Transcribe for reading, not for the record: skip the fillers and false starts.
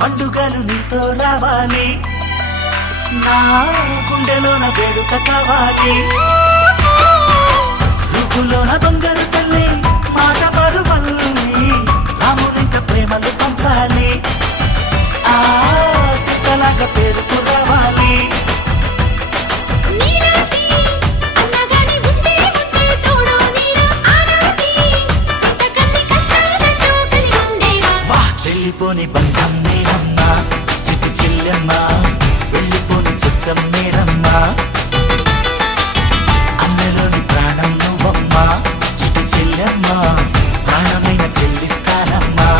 పండుగలు నీతో రావాలి, నా గుండెలోన వేడుక కావాలి. రూపులోన బంగారు తల్లి మాట పరువల్లి, రామునింట ప్రేమలు పంచాలి, ఆ సీతలాగా పేరుకు రావాలి. వెళ్ళిపోని బంధం నేనమ్మా చిట్టి చెల్లెమ్మ, వెళ్ళిపోని చుట్టం నేనమ్మా, అన్నలోని ప్రాణం నువ్వమ్మా చిట్టి చెల్లెమ్మ, ప్రాణమైన చెల్లిస్తానమ్మా.